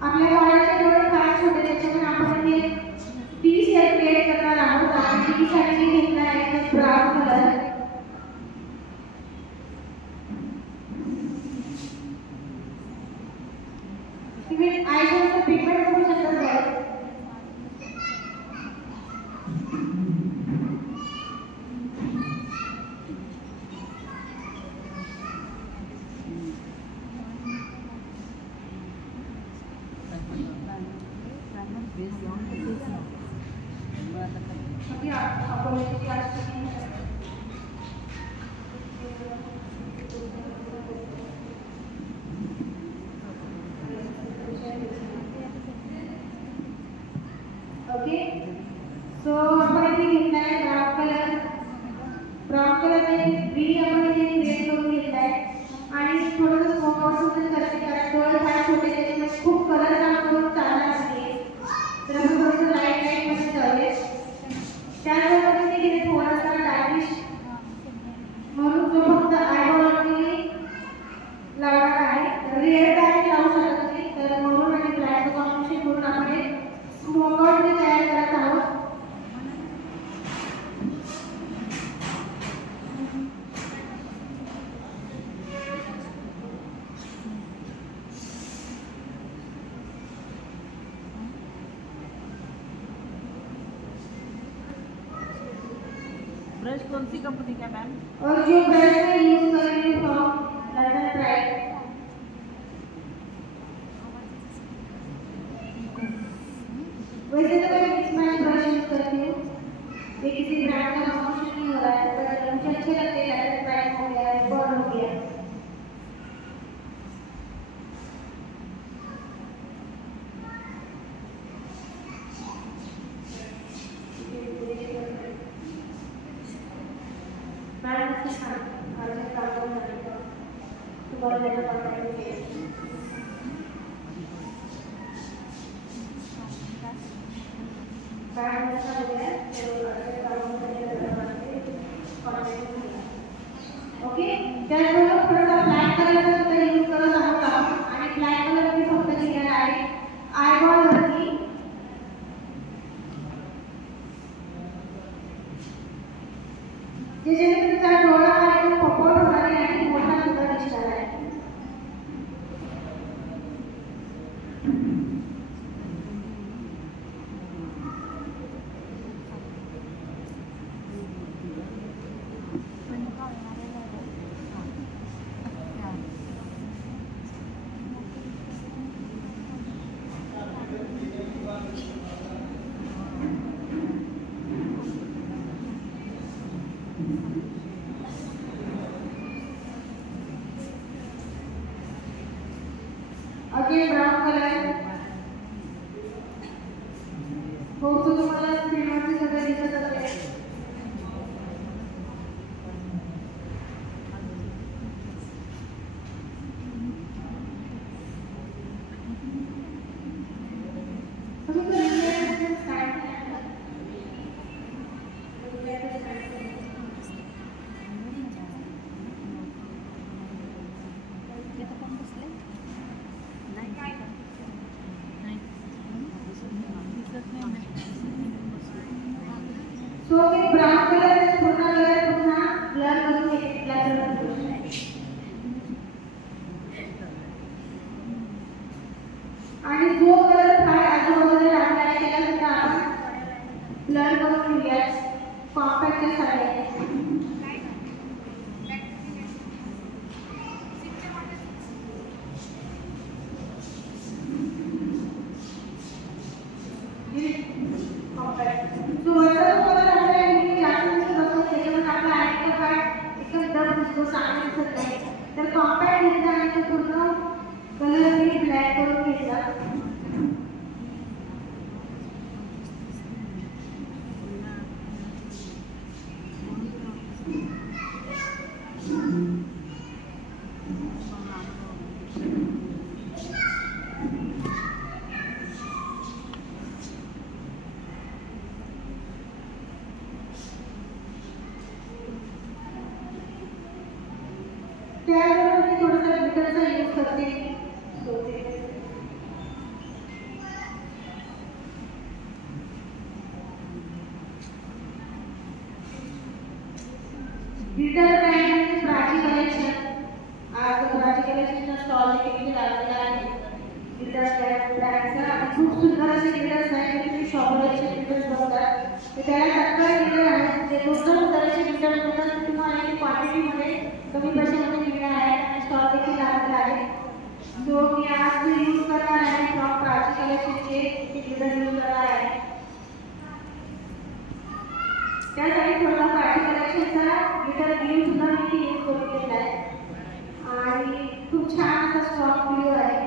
आपल्या कॉलेजचे दोन क्लास होते त्याच्यामुळे आपण हे टी सेट क्रिएट करणार आहोत. आपण टी साठी घेतला आहे ब्राऊन कलर. तुम्ही आयशॅडोचं पिगमेंट बघू शकता बघा. ओके सो आपण इथे घेतला आहे ब्राऊन कलर में ग्रीन आपण इथे क्रिएट करून घेतला आहे आणि थोडंसं स्मोक आउट करते कारण डोळे फार छोटे त्याच्यामुळे खूप कलर काम करून चालणार नाही. तर आपण थोडंसं लाईट मध्ये जाऊया. त्याचबरोबर मी इथे थोडासा डार्किश म्हणून जो फक्त आयबॉलवरती लावणार आहे. रेड डार्क लावू शकत नाही तर म्हणून आणि ब्लॅक कॉम्बिनेशन करून आपण स्मोक आउट तयार करत आहोत. ब्रश कौन सी कंपनी का मैम? और जो ब्रश मैं यूज कर रही हूँ लंडन प्राइड. वैसे तो मैं मिक्स मैच ब्रश यूज करती हूँ. ये किसी ब्रांड का प्रमोशन नहीं हो रहा है पर मुझे अच्छे लगते हैं. लंडन प्राइड हो गया, रिकॉर्ड हो गया. ओके त्याचबरोबर थोडासा ब्लॅक कलरचा सुद्धा यूज करत आहोत आपण आणि ब्लॅक कलर मी फक्त घेणार आहे आयबॉल वरती. जेणेकरून तुमचा डोळा आहे तो पॉपआउट होणार आहे आणि मोठा सुद्धा दिसणार आहे. अगेन ब्राउन कलर हो तो तुम्हाला स्क्रीनवरती सगळं दिसत असेल. सो मी ब्राउन कलर पूर्ण कलर पुन्हा ब्लर करून घेतला आणि जो कलर फार आजूबाजूला लागला आहे त्याला सुद्धा आपण ब्लर करून घेऊया कॉम्पॅक्टच्या सहाय्याने. तर कॉम्पॅक्ट घेतला आणि तो पूर्ण कलर मी ब्लॅक करून घेतला. कलेक्शनचा स्टॉल देखील लागलेला आहे. ब्रँडचा खूप सुंदर असे गिटार्स आहेत. तुम्ही शॉपवरचे गिटार्स बघतात तर त्याला सगळं गिटार आहे. ते 2,000चे गिटार होतात. तुम्हाला इथे क्वांटिटीमध्ये कमी पैशामध्ये मिळणार आहे आणि स्टॉल देखील लागलेला आहे. सो मी आज यूज करणार आहे फ्रॉम प्राची कलेक्शनचे गिटार यूज करणार आहे. त्यासाठी थोडा प्राची कलेक्शनचा गिटार व्ह्यू सुद्धा मी यूज करून घेतला आहे आणि खूप छान असा स्ट्रॉंग व्ह्यू आहे.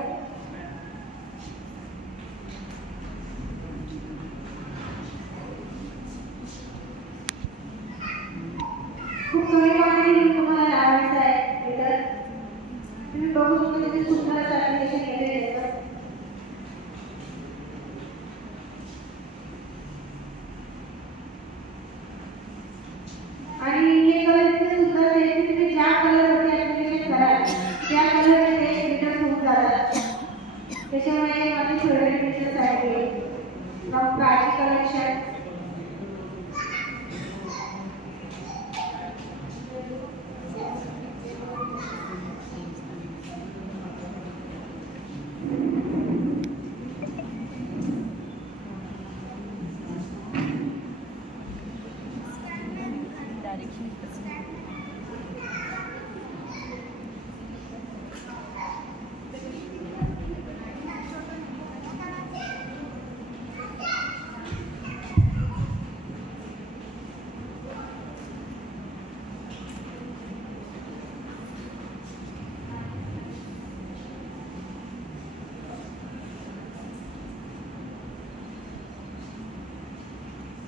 खूप कमी क्वांटिटी तुम्हाला लावायचं आहे गिटार. तुम्ही बघू शकता तिथे सुंदर असं ॲप्लिकेशन केलेलं आहे. आणि हे कलर इतके सुंदर आहे की तुम्ही ज्या कलरवरती ॲप्लिकेशन कराल त्या कलरचे ते गिटार होऊन जातात. त्याच्यामुळे माझे फेवरेट गिटार्स आहेत फ्रॉम प्राची कलेक्शन.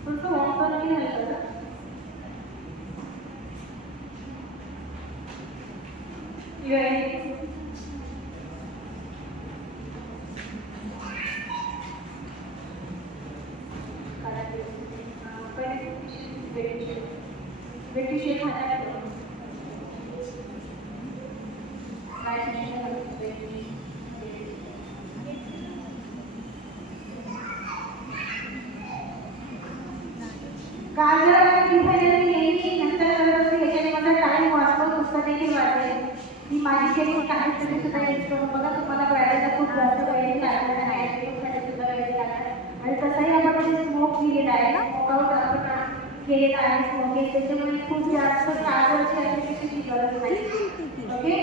तुमचं वॉक पण नाही झालं का? गाजर आणि डिझाईन नेहमी नंतर करत असते. याच्याने माझा टाईम वाचतो. पुस्तक देखील वाचेल. ही माझी केली काही तरी सुद्धा यूज करून बघा. तुम्हाला ब्रायडलला खूप जास्त वेळ लागणार आहे. नाईट सुद्धा वेळ लागणार आणि तसंही आपण स्मोक केलेला आहे ना, वर्कआउट आपण केलेला आहे स्मोकिंग. त्याच्यामुळे खूप जास्त काजळची ॲप्लिकेशनची गरज नाही. ओके,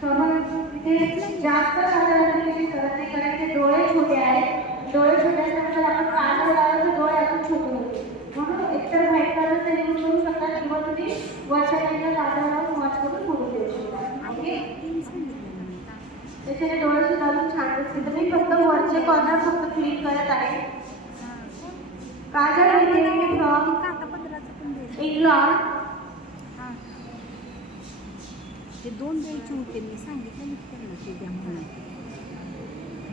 सो आपण तिथे जास्त काजळ ॲप्लिकेशन करत नाही कारण ते डोळे छोटे आहेत. डोळे छोटे असल्यानंतर आपण काजळ लावलं तर डोळे अजून छोटे होते. म्हणून एकतर व्हाईट कलरचा यूज करू शकता किंवा तुम्ही वरच्या लाईनला काजळ लावून वॉच करून फोटो देऊ शकता. ओके, त्याच्याने डोळे सुद्धा अजून छान दिसतील. तर मी फक्त वरचे कॉर्नर फक्त क्लीन करत आहे. काजळ घेतले मी फ्रॉम इंग्लंड. ते 2 द्यायचे होते. मी सांगितलं मी त्यांना ते द्या म्हणून.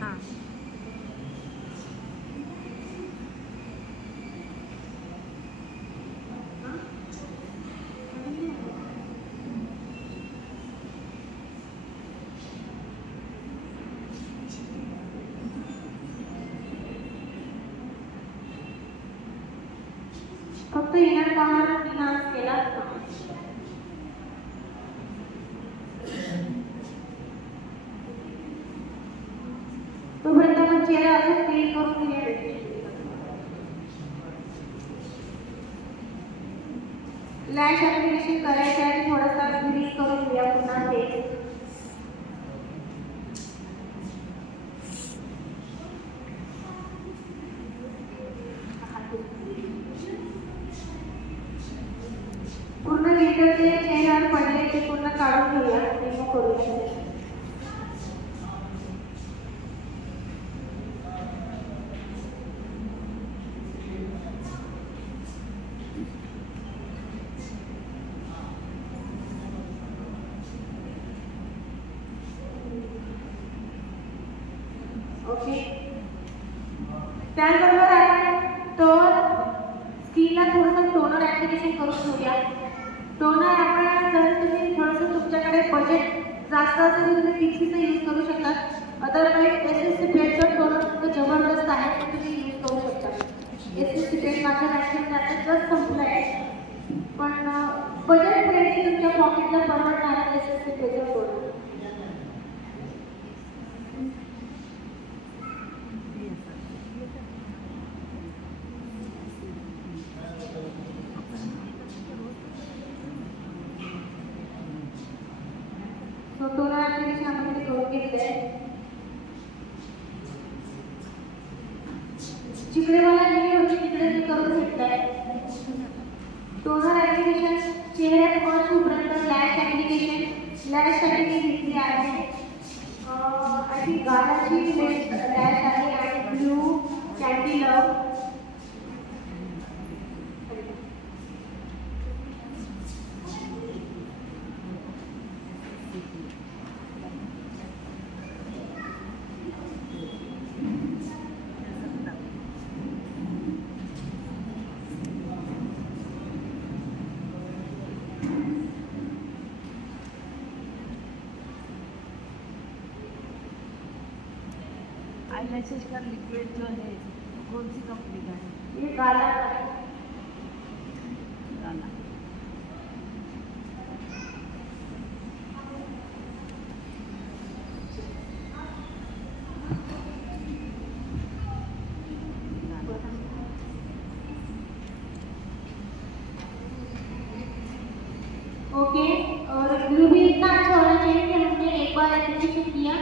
हां, फक्त इनर कॉर्नर इन्हान्स केला. तोपर्यंत आपण चेहरा अजून क्लीन करून घेऊया. लॅश ॲप्लिकेशन करायचं आहे. थोडासा ग्रीन करून घेऊया पुन्हा फेस. पूर्ण गिटर जे चेहऱ्यावर पडले ते पूर्ण काढून घेऊया. रिमूव्ह करूया. ओके, त्याचबरोबर आपण स्किनला थोडंसं टोनर ॲप्लिकेशन करून घेऊया. टोनर आपण जर तुम्ही थोडंसं तुमच्याकडे बजेट जास्त असेल तर तुम्ही फिक्सीचं यूज करू शकता. Otherwise SSC. पेडचं टोनर सुद्धा जबरदस्त आहे. ते तुम्ही यूज करू शकता. एस.एस.सी. पेड माझ्या मॅक्सिमम आता जस्ट संपलं आहे. पण बजेट फ्रेंडली तुमच्या पॉकेटला परवडणारा एस.एस.सी. पेडचं टोनर. लॅशसाठी मी घेतली आहे आणि गालाची लॅश आहे आणि ब्लू कॅन्डी लव. आईलैशेस का लिक्विड जो है कौन सी कंपनी का है? ये गाला का है. गाला. ओके. और ब्लू भी इतना अच्छा होना चाहिए कि हमने एक बार अच्छे से किया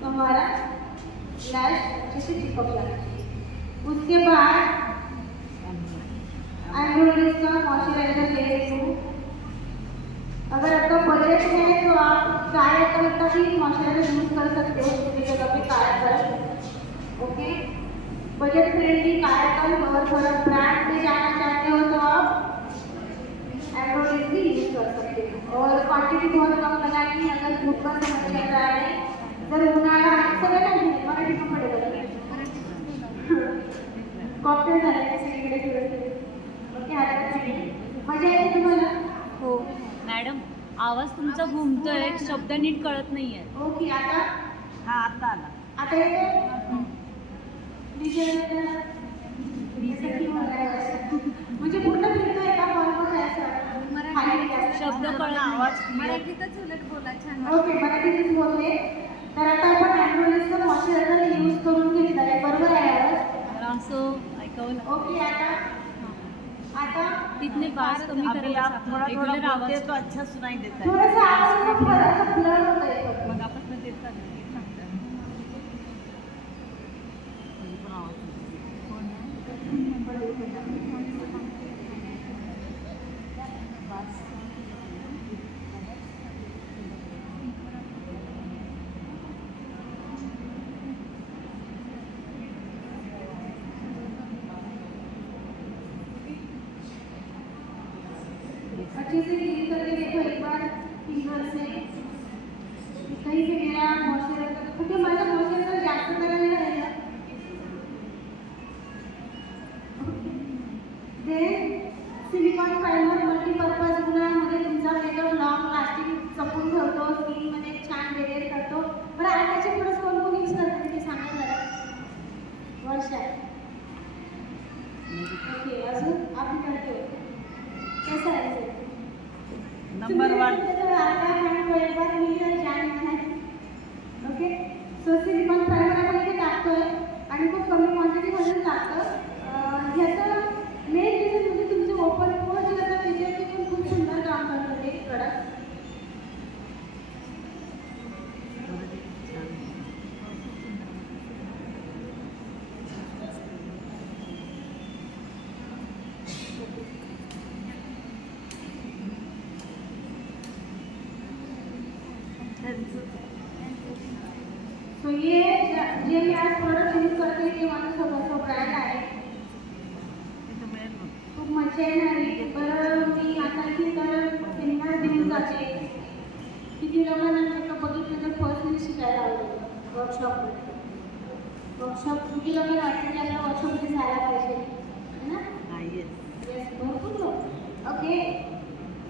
तो हमारा लैश अच्छे से चिपक जाना चाहिए. उसके बाद आईब्रोज का मॉइस्चराइजर ले रही हूँ. अगर आपका बजट है तो आप कायाकल्प का भी मॉइस्चराइजर यूज कर सकते हो उसकी जगह पे कायाकल्प. ओके. बजट फ्रेंडली कायाकल्प. और थोड़ा ब्रांड में जाना चाहते हो तो आप एम्ब्रॉयडरी भी यूज कर सकते हो. और क्वांटिटी बहुत कम लगानी है. अगर धूप का समय चल रहा है, जर उन्हाळा सगळं नाही मराठी कपडे बघा कॉकटेल झाले सगळीकडे फिरत. ओके. मजा येते तुम्हाला? हो मॅडम, आवाज तुमचा घुमतोय, शब्द नीट कळत नाहीये. ओके. आता हा आता आला. आता येते म्हणजे पूर्ण फिरतोय का बरोबर आहे शब्द कळत आवाज मराठीतच उलट बोला छान. ओके. मराठीतच बोलते. तर आता आपण ॲम्ब्रोलेसचा मॉइस्चरायझर यूज करून घेतलाय. बरोबर आहे आवाज? असं ऐकवलं. ओके. आता तिथने बास कमी करायला थोड़ा रेग्युलर बोलते आवाज तो अच्छा सुनाई देता है. थोडासा आवाज थोडासा ब्लर होत आहे. मग आपण ते चालू अच्छे से क्लीन करके देखो एक बार फिंगर से कहीं पे मेरा मॉइस्चराइजर, क्योंकि माझा मॉइस्चराइजर जास्त करायला राहिला. देन सिलिकॉन प्राइमर मल्टीपर्पज गुणांमध्ये तुमचा मेकअप लॉंग लास्टिंग जपून ठेवतो, स्किनमध्ये छान बेरेट करतो. बरं आताचे प्रोडक्ट कोण कोण यूज करतात ते सांगा जरा. वर्षा. ओके. अजून आपली करते कैसा है नंबर 1. ओके. सो सिलिकॉन प्राइमर आपण इथे टाकतोय आणि खूप कमी क्वांटिटीमध्ये टाकतो. ह्याचं मेन रिझन म्हणजे तुमचे ओपन पोर जे असतात त्याच्यावरती पण खूप सुंदर काम करतं ते प्रोडक्ट. तो ये जे मी आज प्रोडक्ट यूज करते ते माझं स्वतःचं ब्रँड आहे. खूप मजा येणार आहे. बरं मी आता इथे तर सेमिनार देऊन जाते. किती लोकांना मेकअप बघितलं तर पर्सनली शिकायला आवडेल वर्कशॉपमध्ये. वर्कशॉप किती लोकांना वाटतं की आपल्या वर्कशॉपमध्ये जायला पाहिजे है ना? येस. भरपूर लोक. ओके.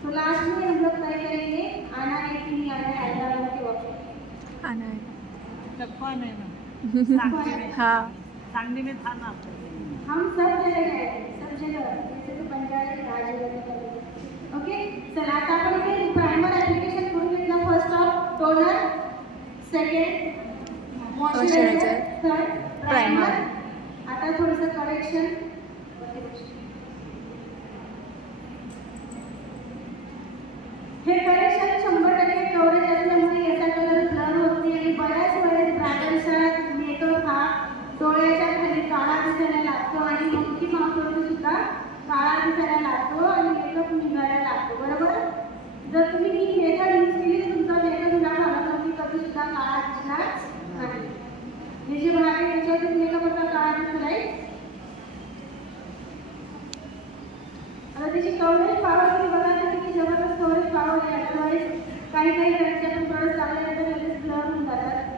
तो लास्ट में हम लोग तय करेंगे आना है कि नहीं आना है हैदराबाद के वर्कशॉप. आना है. कौन है ना हाँ सांगली में था ना. हम सब जगह जाएंगे, सब जगह. जैसे तो पंजाब राजगड. ओके. चला आता आपण इथे प्राइमर ॲप्लिकेशन करून घेतलं. First of toner, second moisturiser, third primer. आता थोडंसं करेक्शन. हे करेक्शन 100% कव्हरेज असल्यामुळे याचा कलर ब्लर होत नाही आणि बऱ्याच वेळेस ब्रायडलचा मेकअप हा डोळ्याच्या खाली काळा दिसायला लागतो आणि मंकी माउथवरती सुद्धा काळा दिसायला लागतो आणि मेकअप निघायला लागतो. बरोबर. जर तुम्ही ही मेथड यूज केली तर तुमचा व्यवस्थित मेकअप करता काळा दिसतो राईट. आता त्याची कव्हरेज पॉवर तुम्ही बघा तर किती जबरदस्त कव्हरेज पॉवर आहे. अदरवाईज काही ब्रँडचे आपण प्रोडक्ट लावल्यानंतर लगेच ब्लर होऊन जातात.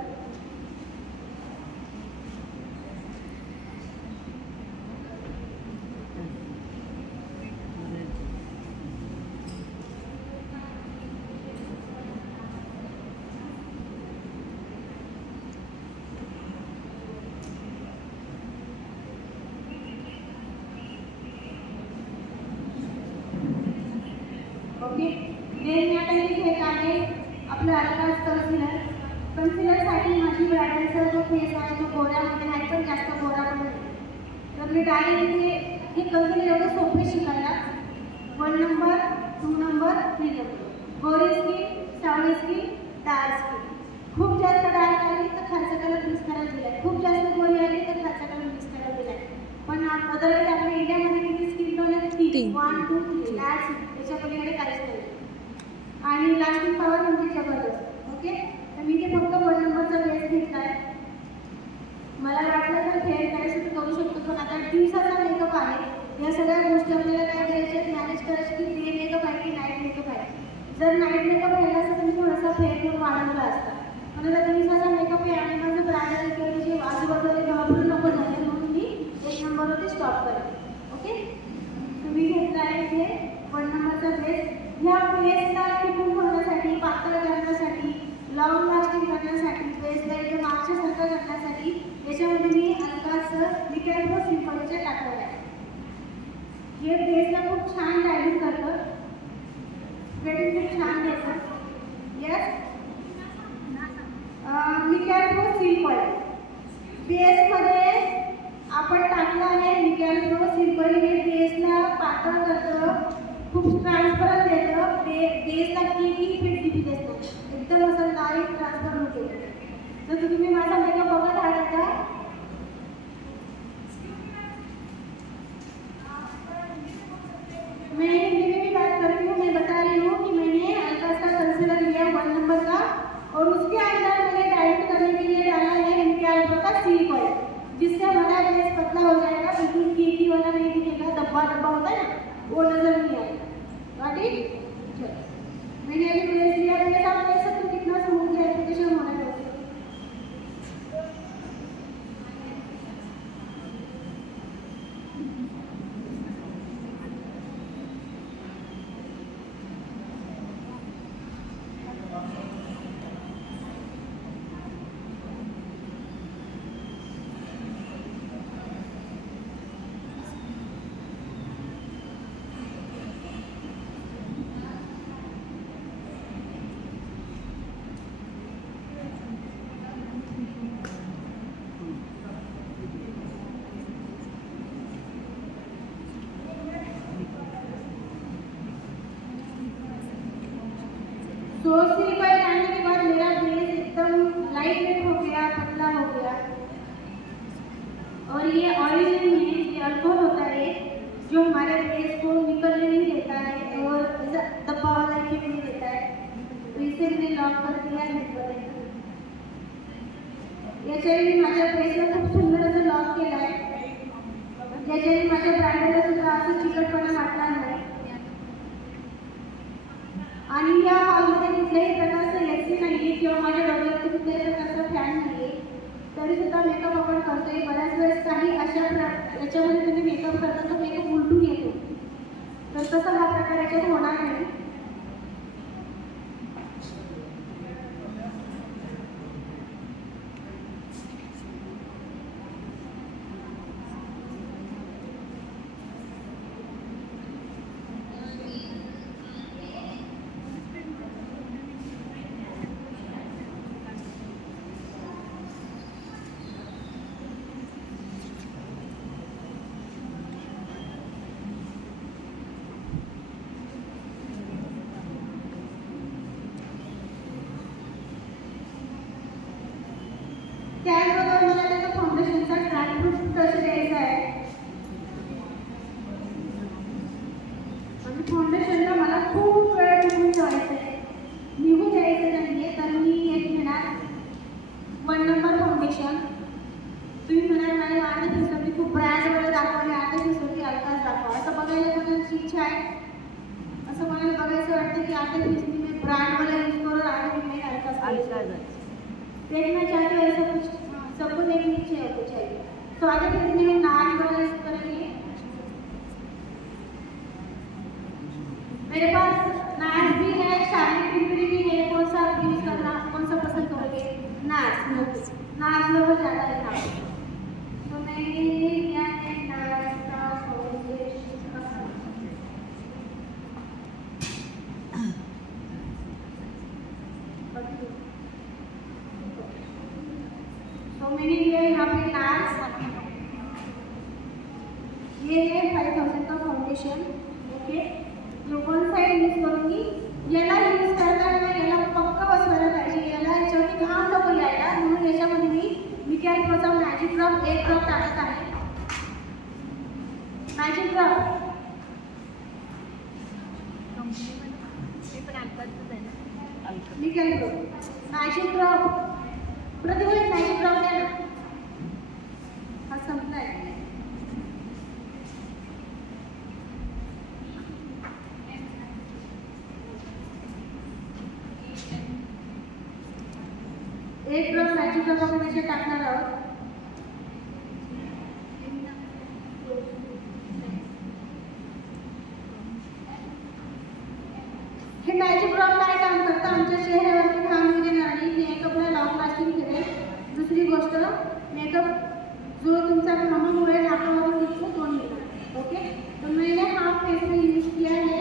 ओके, देन या टाइम घेत आहे आपलं अलकाज कन्सिलर. कन्सिलरसाठी माझी ब्रायडलचा जो फेस आहे तो गोऱ्यामध्ये नाही पण जास्त गोरा पण नाही. तर मी डायरेक्टली हे कन्सिलर एवढं सोपे शिकायला. 1 नंबर, 2 नंबर, 3 नंबर. गोरी स्किन, सावळी स्किन, डार्क स्किन. खूप जास्त डार्क आली तर खालचा कलर मिक्स करायला दिलाय, खूप जास्त गोरी आली तर खालचा कलर मिक्स करायला दिलाय. पण अदरवाईज आपल्या इंडियामध्ये किती स्किन टोन आहे? 3, 1, 2, 3. त्याच्या पलीकडे काहीच नाही. आणि लास्टिंग पॉवर म्हणजे जबरदस्त. ओके, तर मी ते फक्त 1 नंबरचा बेस घेतला आहे. मला वाटलं तर फेअर करायचं तर करू शकतो, पण आता दिवसाचा मेकअप आहे. या सगळ्या गोष्टी आपल्याला काय करायच्या मॅनेज करायची की डे मेकअप आहे की नाईट मेकअप आहे. जर नाईट मेकअप राहिला असतं तर मी थोडासा फेअर करून वाढवला असता. पण आता दिवसाचा मेकअप आहे आणि माझं ब्रायडल किंवा जे आजूबाजूला घाबरून नको झाले म्हणून मी 1 नंबरवरती स्टॉप करते. ओके, तुम्ही घेतला आहे ते 1 नंबरचा बेस. ह्या बेसला टिकून ठेवण्यासाठी, पातळ करण्यासाठी, लॉंग लास्टिंग करण्यासाठी, बेसला एकदम मागच्यासारखं करण्यासाठी याच्यामध्ये मी अलकाचं मिकॅल्को सिम्पलचे टाकलेलं आहे. हे बेसला खूप छान डायल्यूट करतं, स्प्रेडिंग खूप छान देतं. येस, मिकॅल्को सिम्पल बेसमध्ये आपण टाकलं आहे. मिकॅल्को सिम्पल हे बेसला पातळ करतं, खूप ट्रान्सपरंट देतं. बेसला किती फिट देतो, एकदम असं लाईट ट्रान्सपरंट होते. जर तुम्ही माझा मेकअप बघत आहात का, मैं हिंदी में भी बात कर रही हूँ. मैं बता रही हूँ कि मैंने अलकाज का कंसीलर लिया 1 नंबर का और उसके अंदर मैंने डाइल्यूट करने के लिए डाला है मिकॅल्को का सिम्पल, जिससे हमारा बेस पतला हो जाएगा. बिल्कुल केकी वाला नहीं दिखेगा, डब्बा डब्बा होता है ना, वो नजर नहीं आएगा. राइट, मैंने अभी बेस लिया. बेस आप देख सकते हो कितना स्मूथ एप्लीकेशन हो रहा है. सोर्स सिम्पल डालने के बाद मेरा बेस एकदम लाइट वेट हो गया, पतला हो गया. और ये ऑयल नहीं है, ये अल्कोहल होता है जो हमारे बेस को निकलने नहीं देता है और ऐसा दबा वाला इफेक्ट नहीं देता है. तो इसे मैंने लॉक कर दिया है. याच्याने मी माझ्या बेसला खूप सुंदर असं लॉक केलं आहे. याच्याने माझ्या ब्रायडलला सुद्धा असं चिकटपणा वाटला नाही. आणि या हॉलमध्ये कुठल्याही प्रकारचं एसी नाही आहे किंवा माझ्या डोळ्यावरती कुठल्याही प्रकारचा फॅन नाही आहे, तरीसुद्धा मेकअप आपण करतोय. बऱ्याच वेळेस काही अशा याच्यामध्ये तुम्ही मेकअप करता तो मेकअप उलटून येतो, तर तसा हा प्रकार याच्यात होणार नाही. त्याचबरोबर मला त्याचा फाउंडेशनचा ड्रायफ्रूट टच द्यायचा आहे. आणि फाउंडेशनला मला खूप वेळ टिकून ठेवायचं आहे, निघून द्यायचं नाही आहे. तर मी एक घेणार 1 नंबर फाउंडेशन. तुम्ही म्हणाल नाही अर्ध्या दिवसात मी खूप ब्रँडवाले दाखवले, अर्ध्या दिवसात की अलकाच दाखवा, असं बघायला कोणाची इच्छा आहे? असं मला बघायचं वाटतं की अर्ध्या दिवसात मी ब्रँडवाला यूज करून आणि मी अलकाच देखना चाहते हो ऐसा कुछ? सबको देखनी चाहिए आपको चाहिए। तो आगे फिर मैं नाच वाला यूज करेंगे। मेरे पास नाच भी है, शादी पिंपरी भी है, कौन सा यूज करना, कौन सा पसंद करोगे? नाच, नाच लोग ज़्यादा है ना। तो मैं क्या है नाच का तो मैंने लिया यहाँ पे नाच, ये है 5000 का फाउंडेशन। ओके, मैं वन साइड यूज करूँगी, याला यूज करताना याला पक्का बसवायला पाहिजे, याला याच्यावरती घाम नको यायला, म्हणून याच्यामध्ये मी काय प्रोचा मॅजिक ड्रॉप एक ड्रॉप टाकत आहे। मॅजिक ड्रॉप मी काय करू? मॅजिक ड्रॉप प्रतिभा मॅजिक ड्रॉप द्या ना, हा संपलाय। एक ड्रॉप मॅजिक ड्रॉप आपण याच्यात टाकणार आहोत। हे मॅजिक ड्रॉप काय काम करतं? आमच्या चेहऱ्यावरती घाम निघणार नाही, मेकअपला लॉंग लास्टिंग करेल। दुसरी गोष्ट, मेकअप जो तुमचा घामामुळे नाकावरून निघतो तो निघणार। ओके, तो मैंने हाफ फेस में यूज किया है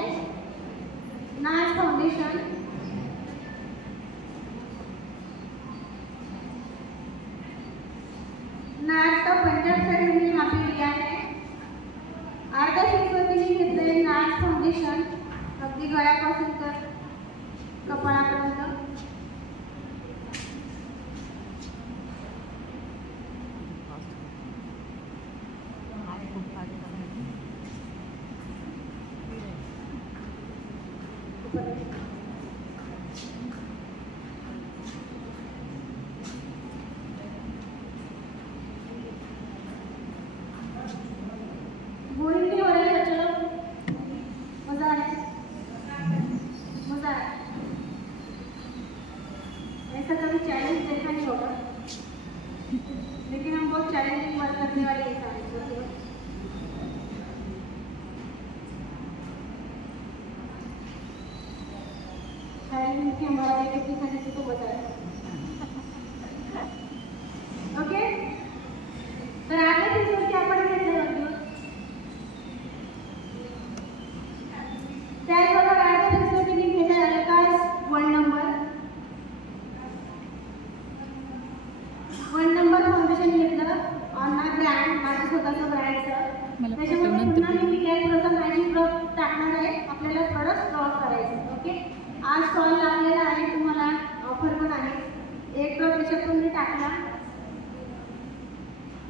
नाच फाउंडेशन। नाच का पंजाब साइड में यहाँ पे लिया है। अर्धा फेसवरती मी घेतलंय नाच फाउंडेशन, अगदी गळ्यापासून तर कपाळापर्यंत। बोरिंग नहीं हो रहा है? चलो मजा आ रहा है, मजा आ रहा है। ऐसा कभी चैलेंज देखा नहीं होगा, लेकिन हम बहुत चैलेंजिंग वर्क करने वाले इंसान हैं। चैलेंज की हमारा एक दिखाने से तो मजा है। ओके, तर आता दिवसाची आपण घेतलं होतं त्याचबरोबर अर्ध्या दिवसाची मी घेणार आहे का वन नंबर फाउंडेशन घेतलं ऑन माय ब्रँड, माझं स्वतःचं ब्रँडचं। त्याच्यामध्ये पुन्हा मी थोडासा मॅजिक ड्रॉप टाकणार आहे, आपल्याला प्रोडक्ट ड्रॉप करायचं। ओके, आज स्टॉल लागलेला आहे, तुम्हाला ऑफर पण आहे। एक ड्रॉप याच्यातून मी टाकला,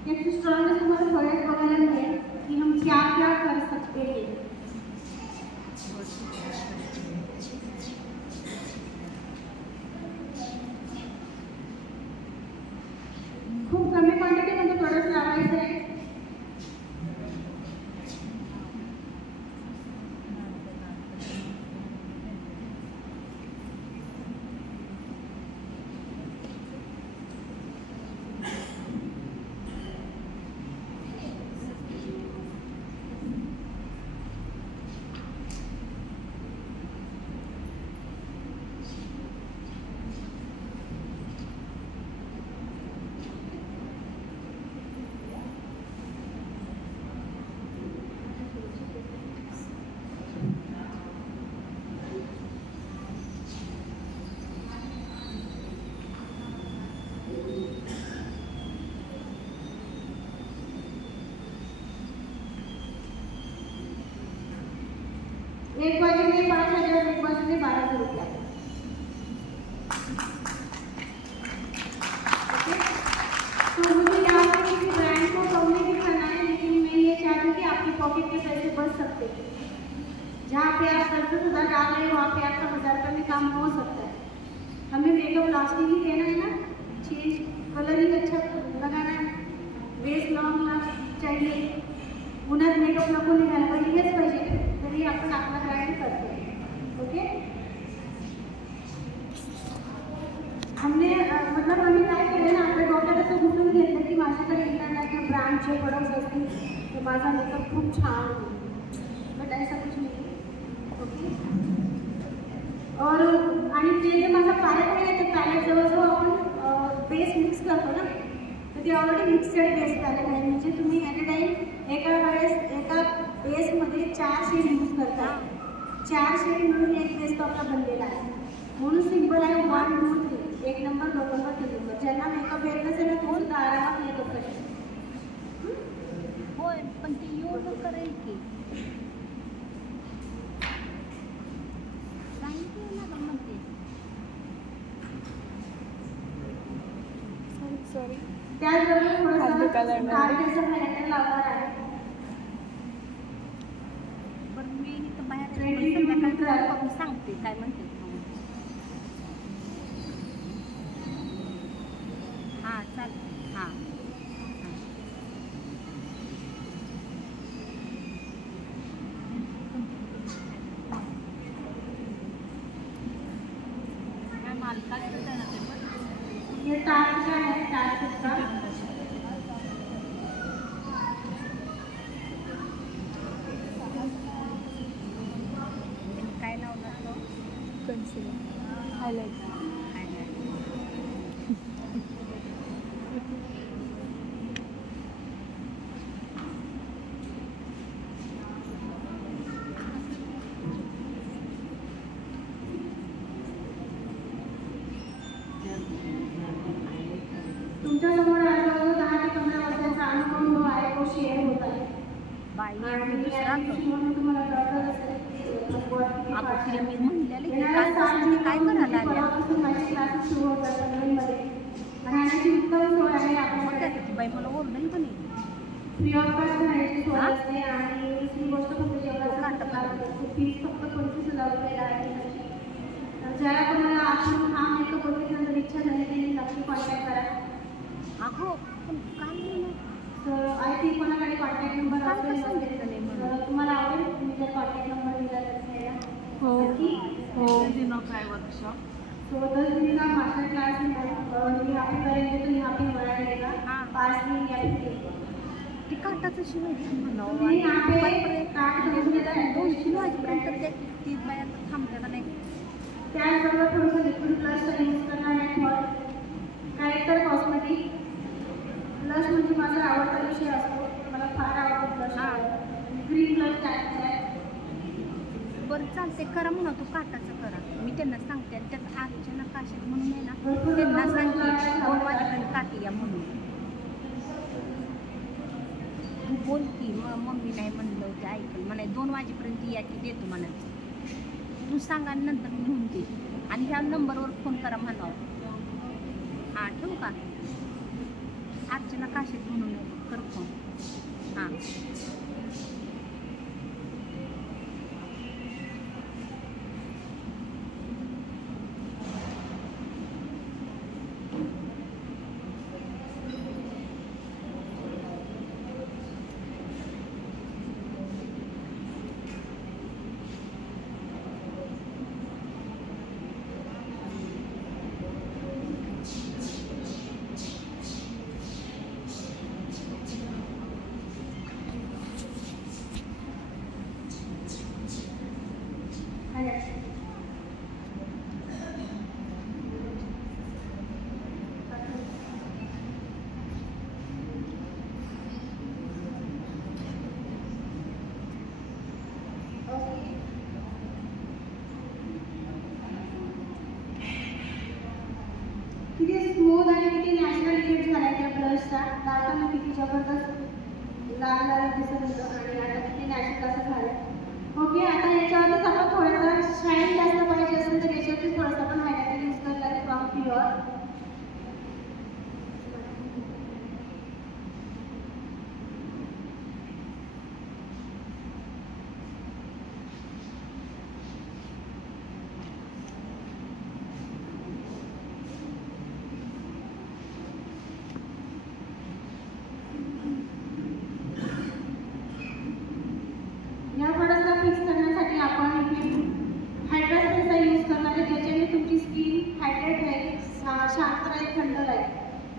नेक्स्ट स्टॉल में तुम्हाला थोड्याच बघायला मिळेल की हम क्या क्या कर सकते हैं। खूप कमी क्वांटिटीमध्ये प्रोडक्ट लावायचं आहे। एक बाजू में 5,000, एक बाजू में 12,000 रुपया। तो मुझे यहाँ पर किसी ब्रांड को कम नहीं दिखाना है, लेकिन मैं ये चाहती हूँ कि आपके पॉकेट के पैसे बच सकते हैं। जहाँ पे आप 10,000 डाल रहे हैं वहाँ पे आपका 1000 का भी काम हो सकता है। हमें मेकअप लास्टिंग ही देना है ना, चेंज कलर ही अच्छा लगाना है। वेस्ट लॉंगला चाहिए, उन्हात मेकअप नको निघायला पाहिजे, हेच पाहिजे तरी आपण आपला ट्राय करतो. ओके. हमने मतलब आम्ही काय केलं ना, आपल्या डोक्यात असं घुसून घेतलं की माझ्याकडे इंटरनॅशनल ब्रँडचे प्रोडक्ट्स असतील तर माझा मेकअप खूप छान होईल. बट ऐसा कुछ नहीं. ओके. और आणि ते जे माझा पॅलेट आहे ते पॅलेट जवळजवळ आपण बेस मिक्स करतो ना, तर ते ऑलरेडी मिक्सड बेस पॅलेट आहे. म्हणजे तुम्ही ॲट अ टाईम एका वेळेस एका बेसमध्ये 4 शेड यूज करता. 4 शेड मिळून एक बेस तो आपला बनलेला आहे. म्हणून सिम्पल आहे 1, 2, 3. 1 नंबर, 2 नंबर, 3 नंबर. ज्यांना मेकअप येत नसेल ना तो सुद्धा आरामात मेकअप करेल. होय, पण ते योग करेल की सांगितलं ना गं म्हणते. सॉरी. त्याचबरोबर हात दुखायला थोडंसं लागला. कार्डियसम हायलायटर लावणार आहे. बरं मी इथं बाहेर Ready to संध्याकाळी try. करून बघून सांगते काय म्हणते. हां चालेल. हां काय मालकाचं आहे ना ते पण. ये टार्च का है, टार्च इसका काय लावणार तो कन्सिलर हायलाइट. तुमच्यासमोर जवळजवळ 10 ते 15 वर्षाचा अनुभव जो आहे तो शेअर होत आहे. बाई आणि आणि दुसरा या दिवशी म्हणून तुम्हाला कळत असेल की आपण तिला मी म्हणलेले की येणाऱ्या काय सात कसं काय करायला आल्या परवापासून माझे क्लासेस सुरू होतात नवीनमध्ये. राहण्याची उत्तम सोय आहे मग आपल्याकडे. काय बाई मला ओरडेल का नाही. फ्री ऑफ कॉस्ट राहण्याची सोय हा? असते आणि दुसरी गोष्ट फक्त जेवणाचा फीस फक्त 25,000 रुपये आहे. तर ज्याला कोणाला आपण हा मेकअप बघितल्यानंतर इच्छा झाली त्यांनी नक्की कॉन्टॅक्ट करा. अगो पण काय नाही तर आय थिंक कोणाकडे कॉन्टॅक्ट नंबर काय असेल कसं सांगितलं नाही म्हणून. तर तुम्हाला आवडेल तुम्ही जर कॉन्टॅक्ट नंबर दिला तर द्यायला. हो. नक्की. दिनो काय वर्कशॉप. तो 10 दिन का मास्टर क्लास यहाँ पे करेंगे तो यहाँ पे हमारा रहेगा हाँ। 5 दिन या फिर 3 दिन. ती काटाचं शिवाय म्हणावं तुम्ही यहाँ पे परत काट करून घेता 200 वाजेपर्यंत ते ती बाया थांबते का नाही. त्याचबरोबर थोडंसं लिक्विड ब्लशचा यूज करणार आहे. कॅरेक्टर कॉस्मेटिक ब्लश म्हणजे माझा आवडता विषय असतो. मला फार आवडतो ब्लश. हा. ग्रीन ब्लश टाकते आहे. बरं चालते करा म्हणा तू काटाचं करा. मी त्यांना सांगते आणि त्यात आजच्या नकाशात म्हणून आहे ना भरपूर त्यांना लोकं सांगते ब्लश 2 वाजेपर्यंत काठी या म्हणून. तू बोल की मम्मी नाही म्हणलं होतं ऐकलं म्हणा 2 वाजेपर्यंत या की देतो म्हणा. तू सांगा आणि नंतर मी म्हणते आणि ह्या नंबरवर फोन करा म्हणावं. हां ठेवू का. अर्चना काशीत म्हणून कर फोन. हां किती स्मूथ आणि किती नॅचरल इफेक्ट झाला त्या ब्लशचा. लावताना किती जबरदस्त लाल लाल दिसत होतं आणि आता किती नॅचरल असं झालं. ओके. आता याच्यावरच आपण थोडंसं शाईन जास्त पाहिजे असेल तर याच्यावरती थोडंसं आपण हायलायटर यूज करणार आहे फ्रॉम प्युअर. थंड राहील.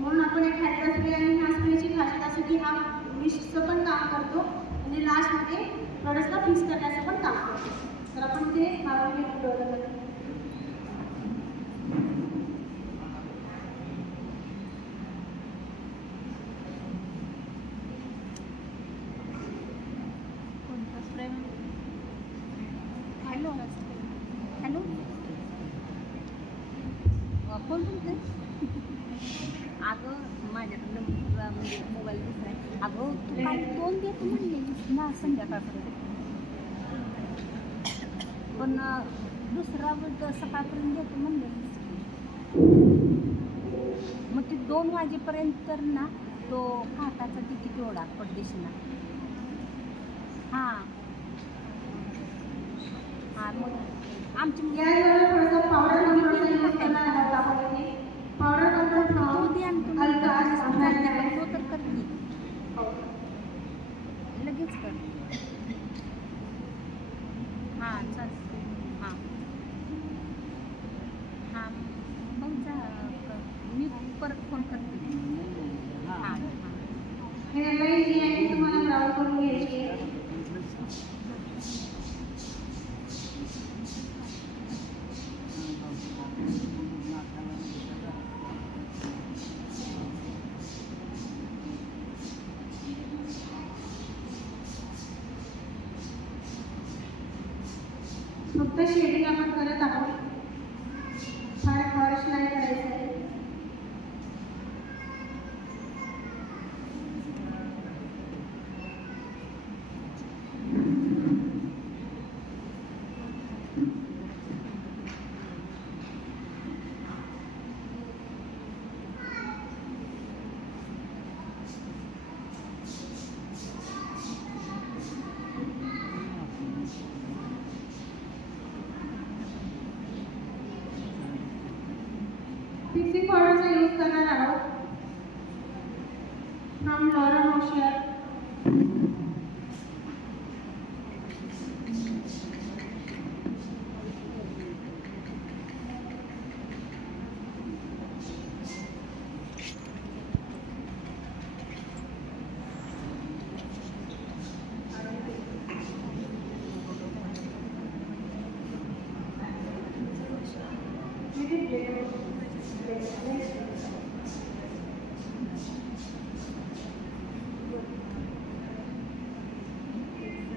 म्हणून आपण एक हॅन्ड स्प्रे आणि ह्या स्प्रेची खासियत असं की हा मिस्टचं पण काम करतो आणि लास्टमध्ये प्रॉडक्टला फिक्स करण्याचं पण काम करतो. तर आपण ते मारून घेऊन डोळ्यामध्ये कोणता स्प्रे? हॅलो हॅलो कोण बोलते? अगं माझ्याकडं म्हणजे मोबाईल दुसरा आहे. अगं तू काल 2 देतो म्हणलेलीस ना संध्याकाळपर्यंत, पण दुसरा सकाळपर्यंत देतो म्हणलेलीस की. मग ते 2 वाजेपर्यंत तर ना तो काटाचा तिकीट एवढा पडदेशीना. हां हां मग आमची याच्यावर थोडंसं पावडर कंट्रोलचा यूज करणार आहोत आपण इथे. पावडर कंट्रोल तो दे आणि तू हलका तो तर करते लगेच कर. हां चालतं. हां हां मग जा मी परत फोन करते. हां हां हेअरलाईन जी आहे ती तुम्हाला ब्राउन करून घ्यायची आहे. फक्त शेडिंग आपण करत आहोत, फार हर्ष नाही करायचं आहे. फिक्सिंग पावडरचा यूज करणार आहोत फ्रॉम लॉरा मॉइश्चर.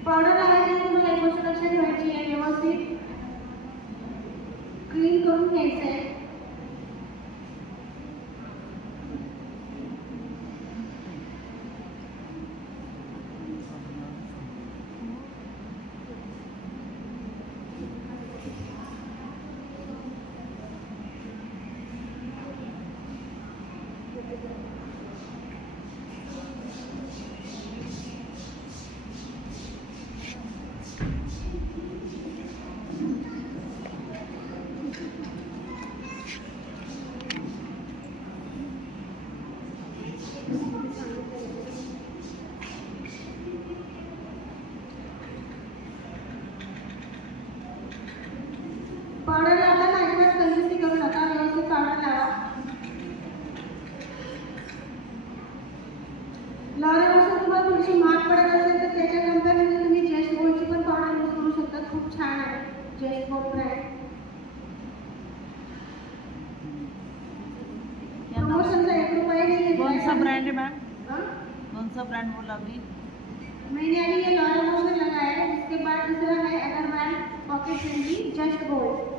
पावडर लावायची तुम्हाला एक गोष्ट लक्षात ठेवायची आहे, व्यवस्थित क्लीन करून घ्यायचं आहे. पावडर लावताना अजिबात कंजूसी करू नका, व्यवस्थित पावडर लावा. लावल्यापासून तुम्हाला थोडीशी महाग पडत असेल तर त्याच्या कंपॅरिझन तुम्ही जस्ट गोल्डची पण पावडर यूज करू शकता. खूप छान आहे जस्ट गोल्ड ब्रँड. प्रमोशनचा 1 रुपया नहीं कौन सा ब्रांड है मैम? हाँ? कौन सा ब्रांड बोला अभी? मैंने अभी ये लॉरा मोशन लगाया है. उसके बाद दूसरा है other brand pocket friendly just gold.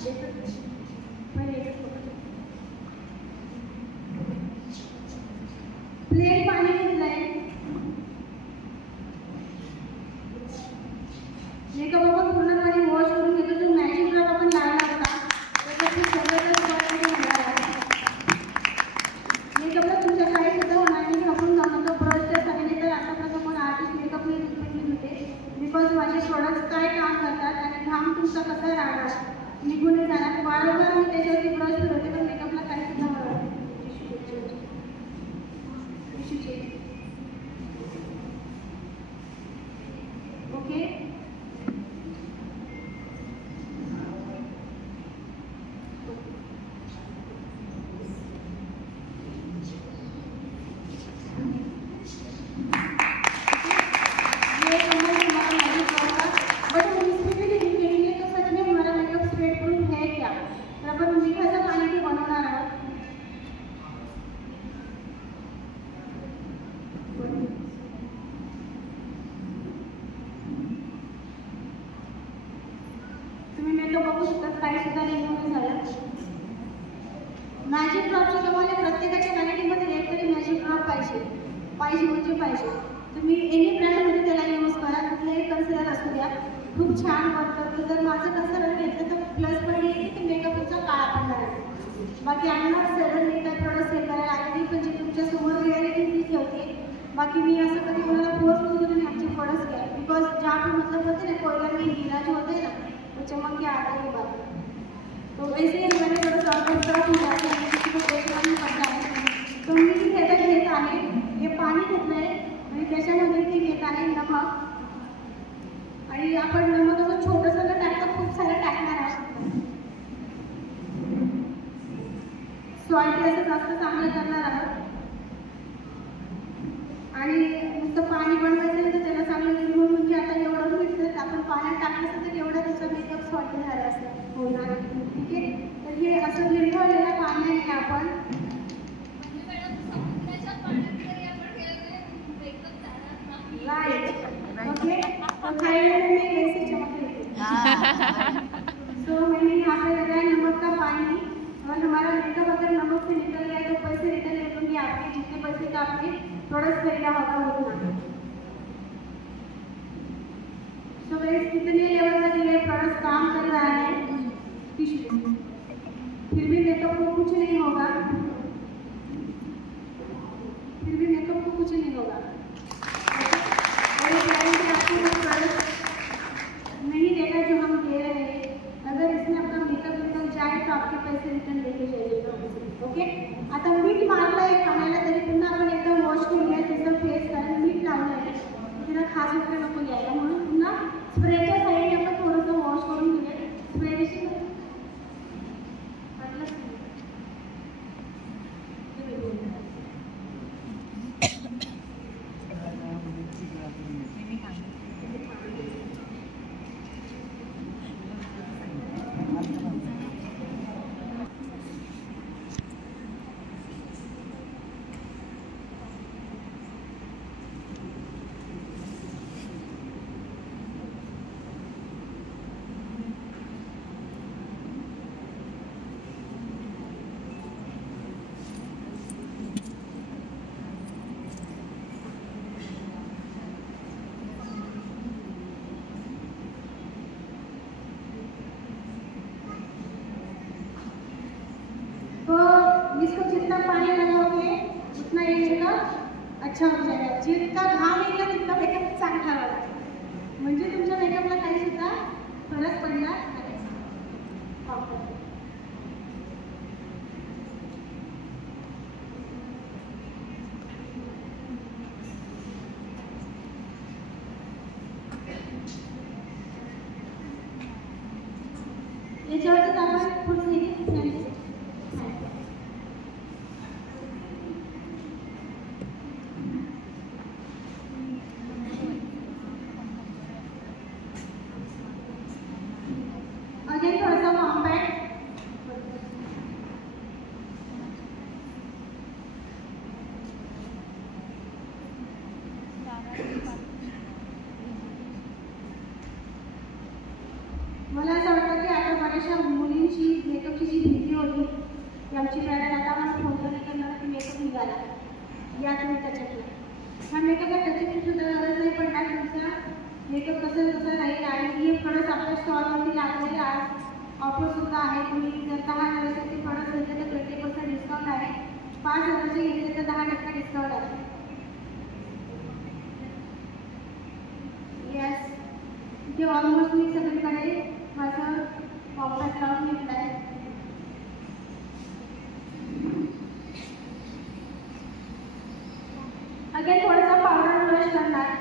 Plain पाणी घेतलंय. मेकअप आपण पूर्णपणे वॉश करून घेतो. जो मॅचिंग ड्रॉप आपण लावला होता त्याच्यात सगळं होणार आहे. मेकअपला तुमच्या काही सुद्धा होणार नाही. आपण जाऊन तो ब्रशच्या सहाय्याने तर आतापर्यंत कोण आर्टिस्ट मेकअप डिपेंडेंट होते. बिकॉज माझे प्रोडक्ट्स काय काम करतात आणि घाम तुमचा कसा राहणार निघून जाणार. वारंवार मी त्याच्यावरती ब्रश फिरवते पण मेकअपला काही सुद्धा होणार नाही. ओके. तुम्ही मेकअप बघू शकता काही सुद्धा निघून झालं. मॅजिक ड्रॉपच्या तुम्हाला प्रत्येकाच्या व्हॅनिटीमध्ये एक तरी मॅजिक ड्रॉप पाहिजे म्हणजे पाहिजे. तुम्ही एनी ब्रँडमध्ये त्याला यूज करा. कुठलंही कन्सिलर असू द्या खूप छान वर्क करतो. जर माझं कन्सिलर घेतलं तर प्लस पॉईंट येईल की मेकअप तुमचा काळा पडणार आहे. बाकी आम्हाला सडनली काही प्रोडक्ट सेल करायला लागली पण जे तुमच्या समोर रिॲलिटी ती ठेवते. बाकी मी असं कधी कोणाला फोर्स करून आमचे प्रोडक्ट्स घ्या. बिकॉज ज्या आपण मतलब होते ना कोयला मी गिरा जो होते ना वो चमक के आता ही बात. तो ऐसे ही मैंने थोड़ा सा तरफ हो जाता है किसी को देखना नहीं पड़ता है. तो मी त्याच्यात घेत आहे हे पाणी घेतलं आहे आणि त्याच्यामध्ये ते घेत आहे नमक. आणि आपण नमक असं छोटंसं न टाकता खूप सारं टाकणार आहोत. सॉल्ट असं जास्त चांगलं करणार आहोत. आणि नुसतं पाणी बनवायचं तर त्याला चांगलं लिहून म्हणजे आता एवढं मिळतं आपण पाण्यात टाकलं तर तेवढं त्याचा मेकअप सॉल्ट झाला असं होणार. ठीक आहे. तर हे असं लिंबवलेलं पाणी आहे आपण राइट. ओके. तो खाने में वैसे चमक रही है. तो मैंने यहाँ पे लगाया नमक का पानी. और हमारा मेकअप अगर नमक से निकल गया तो पैसे रिटर्न ले लूँगी आपके जितने पैसे का आपने प्रोडक्ट खरीदा होगा उतना. तो वैसे कितने लेवल तक ये प्रोडक्ट काम कर रहा है फिर भी मेकअप को कुछ नहीं होगा. फिर भी मेकअप को कुछ नहीं होगा. और ये गारंटी आपको वो प्रोडक्ट नहीं देगा जो हम दे रहे हैं. अगर इसमें अपना मेकअप निकल जाए तो आपके पैसे रिटर्न लेके जाइएगा. ओके. आता मीठ मारलं आहे खाण्याला तरी पुन्हा आपण एकदम वॉश करूया त्याचं फेस कारण मीठ लावलं आहे तिला खास उतरे नको यायला म्हणून पुन्हा स्प्रेच्या साईडने आपण थोडंसं वॉश करून घेऊया. स्प्रेशी इसको जितना पानी लगाओगे उतना येगा अच्छा हो जाएगा. जितना घाम येगा तितका मेकअप चांगला होणार. म्हणजे तुमच्या मेकअपला काही सुद्धा फरक पडणार नाही. याच्यावरच आपण पुढचे अगेन थोड़ा सा कॉम्पैक्ट. मला असं वाटतं की आता बऱ्याचशा मुली जी मेकअपची जी भीती होती ती आमची मॅडम आता मला फोन करून करणार की मेकअप निघाला या तुम्ही त्याच्यातून ह्या मेकअपला त्याची सुद्धा गरज नाही पडणार तुमचा मेकअप कसं कसं राहील आणि हे प्रोडक्ट आपल्या स्टॉलवरती लागलेले आज ऑफरसुद्धा आहे तुम्ही जर 10,000चे प्रोडक्ट घेतले तर 20% डिस्काउंट आहे 5,000चे घेतले तर 10% डिस्काउंट आहे येस इथे ऑलमोस्ट मी सगळीकडे माझं ऑफर लावून घेतलं आहे अगेन थोडासा पावडर ब्रश करणार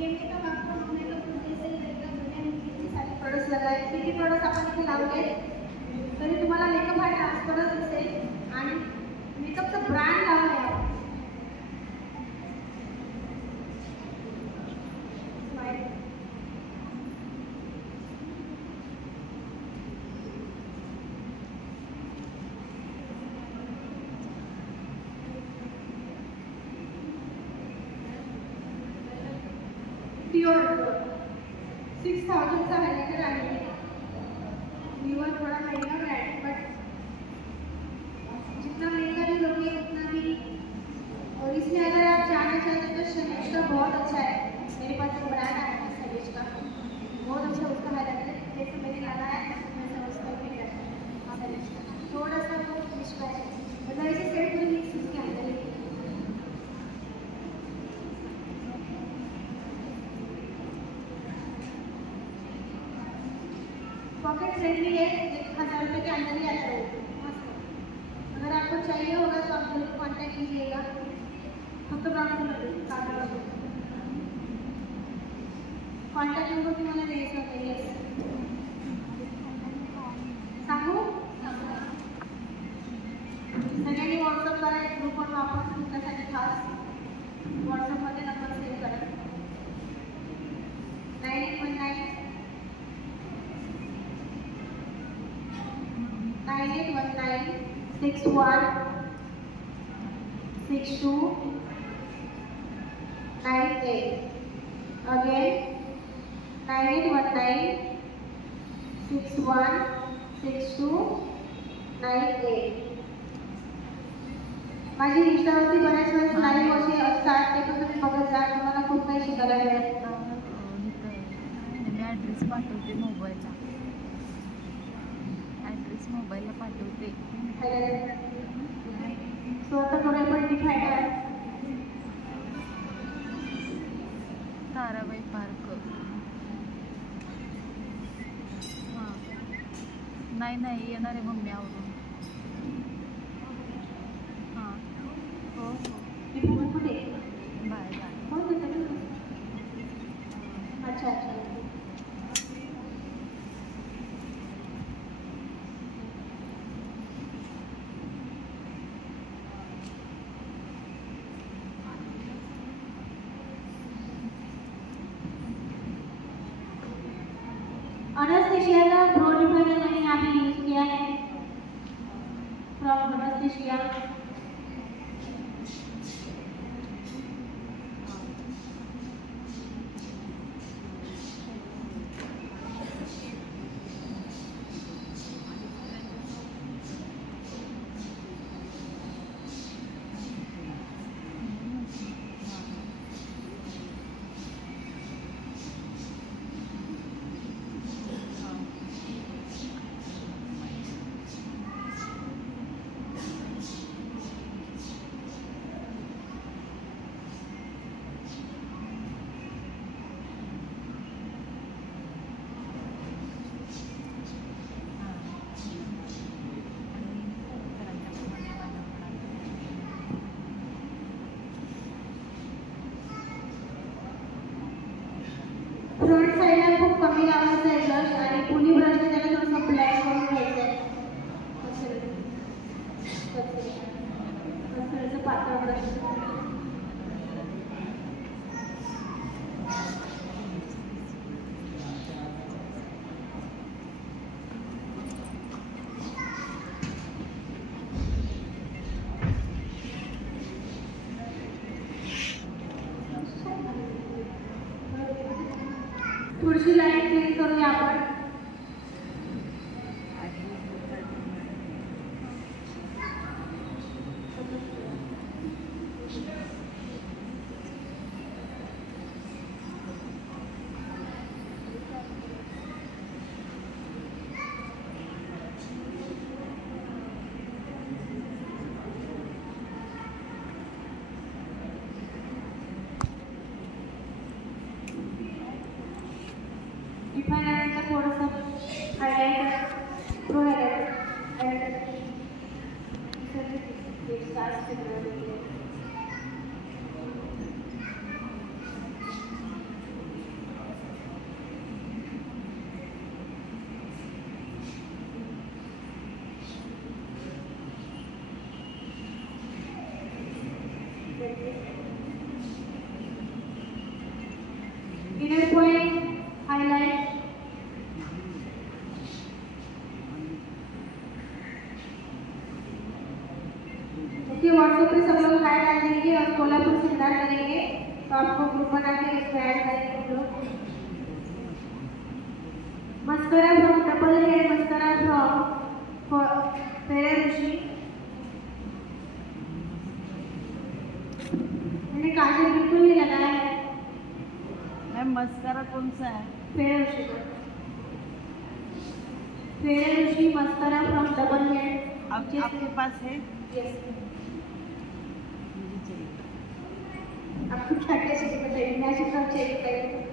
ये मेकअप आपको मेकअप जैसे मेकअप मैंने कितने सारे प्रोडक्ट्स लगाए किती प्रोडक्ट्स आपण इथे लावले तरी तुम्हाला मेकअप हा ट्रान्सपरंट दिसेल आणि मेकअपचा ब्रँड लावला आहे प्योर 6,000 का हाइलाइटर आहे व्यूअर थोड़ा महंगा ब्रांड बट जितना महंगा भी लोगे उतना भी और इसमें अगर आप जानना चाहते तो शनीज का बहुत अच्छा है मेरे पास एक ब्रांड आया है शनीज का बहुत अच्छा उसका हाइलाइटर जैसे मैंने लगाया है वैसा उसका भी है शनीज का थोड़ा सा वो मिसमैच है मतलब इसे सेट पूरी मिक्स उसके अंदर ही पॉकेट फ्रेंडली है 1,000 रुपये के अंदर ही आता है मस्त अगर आपको चाहिए होगा तो आप जरूर कांटेक्ट कीजिएगा फक्त ब्राउन कलर कॉन्टॅक्ट नंबर तुम्हाला द्यायचा होता येस सांगू सगळ्यांनी व्हॉट्सअप करा एक ग्रुप पण वापरून तुमच्यासाठी खास व्हॉट्सअपमध्ये नंबर सेव्ह करा 9819 61 62 98 again 9819 61 62 98 माझी इंस्टावरती बऱ्याच वेळेस लाईव्ह असे असतात ते पण तुम्ही बघत जा तुम्हाला खूप काही शिकायला मिळेल मी ॲड्रेस पाठवते मोबाईलला मोबाईलला पाठवते स्वतः थोडे पण डिफाईड ताराबाई पार्क हां नाही येणार आहे मम्मी आवरून हां हो कुठे बाय अच्छा अच्छा अनस्थेशिया का ब्रो डिफाइनर मैंने यहाँ पे यूज किया है फ्रॉम अनस्थेशिया पातळ brush. थोडीशी लाईन क्लीन करूया आपण. डिफायनरनंतर थोडंसं highlighter, pro highlighter inner point highlight. Okay, WhatsApp पे सब लोग हाई डाल देंगे और कोल्हापुर से डाल करेंगे तो आपको ग्रुप बना के इसमें ऐड करेंगे हम लोग. Mascara from double head, mascara from fair ऋषि. मैंने काजल बिल्कुल नहीं लगाया है. मैम मस्कारा कौन सा है? फेयर ऋषि का. फेयर ऋषि मस्करा फ्रॉम डबल हेड. आपके पास है? यस. मुझे चाहिए. आपको क्या क्या चाहिए बताइए, मैं सब चाहिए बताइए.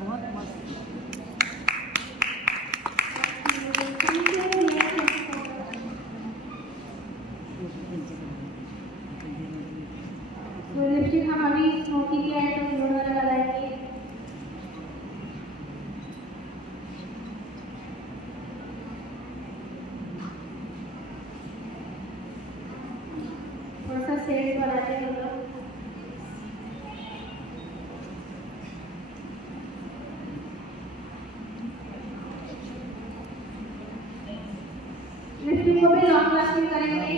बहुत मस्त. तो लिपस्टिक हम अभी स्मोकी के हैं तो फ्लोर वाला लगाएंगे. थोड़ा सा शेड्स बनाते हैं हम लोग. लिपस्टिक को भी लॉन्ग लास्टिंग करेंगे.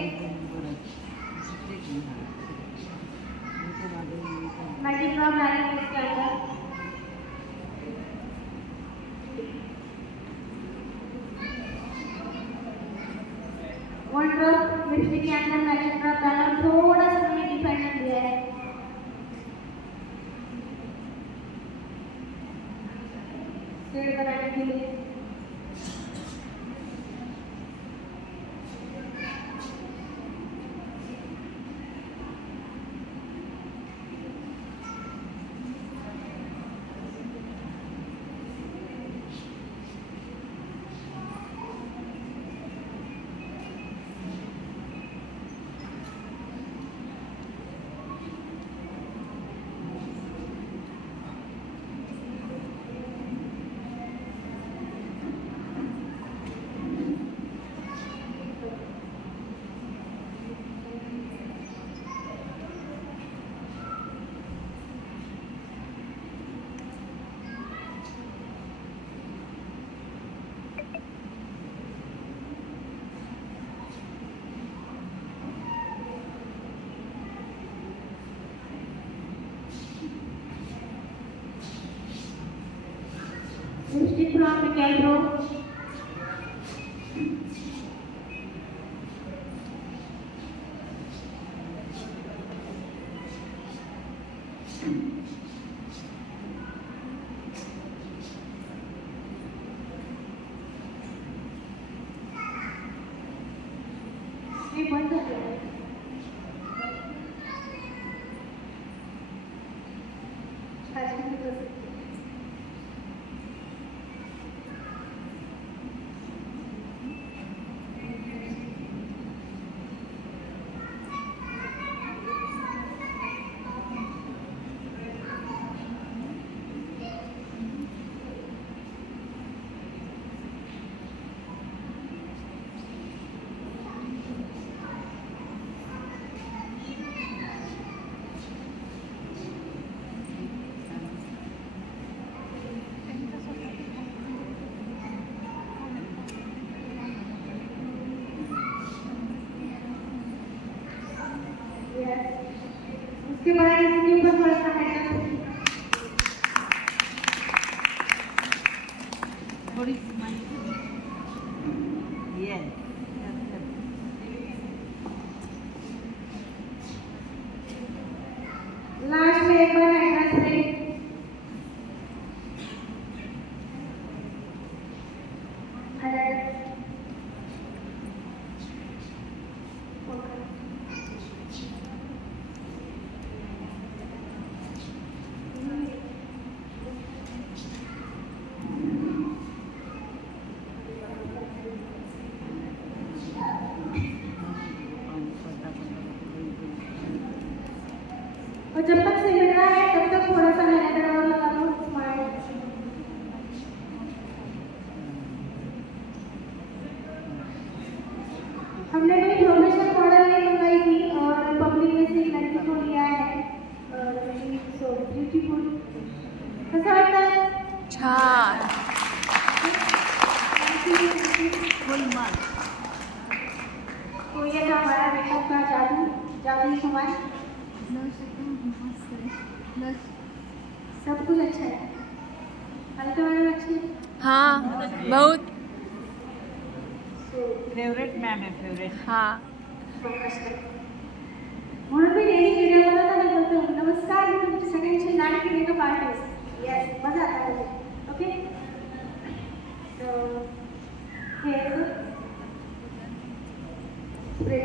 मैजिक ड्रॉप डालेंगे इसके अंदर. वन ड्रॉप लिपस्टिक के अंदर मैजिक ड्रॉप डालना. थोड़ा सा मैंने डिफाइनर दिया है. शेड बनाने के लिए. लिपस्टिक फ्रॉम मिकाएल रो. तसं. उसके बाद इसके ऊपर थोड़ा सा हेडलाइन थोड़ी सी माइक यस लास्ट में एक बार हेडलाइन से और जब तक से मिल रहा है तब तक थोड़ा सा हाइलाइटर और लगा लो स्माइल. हमने भी प्रोफेशनल मॉडल नहीं मंगाई थी और पब्लिक में से एक लड़की को लिया है. So beautiful. कैसा लगता है? छान. Full mark. तो ये था हमारा मेकअप का जादू जादुई कमाल. सब कुछ अच्छा है. हल्का वाला अच्छी है. हाँ बहुत. फेवरेट मैम है फेवरेट. हाँ म्हणून मी नेहमी व्हिडिओ बनवताना बोलतो नमस्कार मी तुमची सगळ्यांची लाडकी मेकअप आर्टिस्ट. येस मजा आता मुझे. ओके तो हे स्प्रे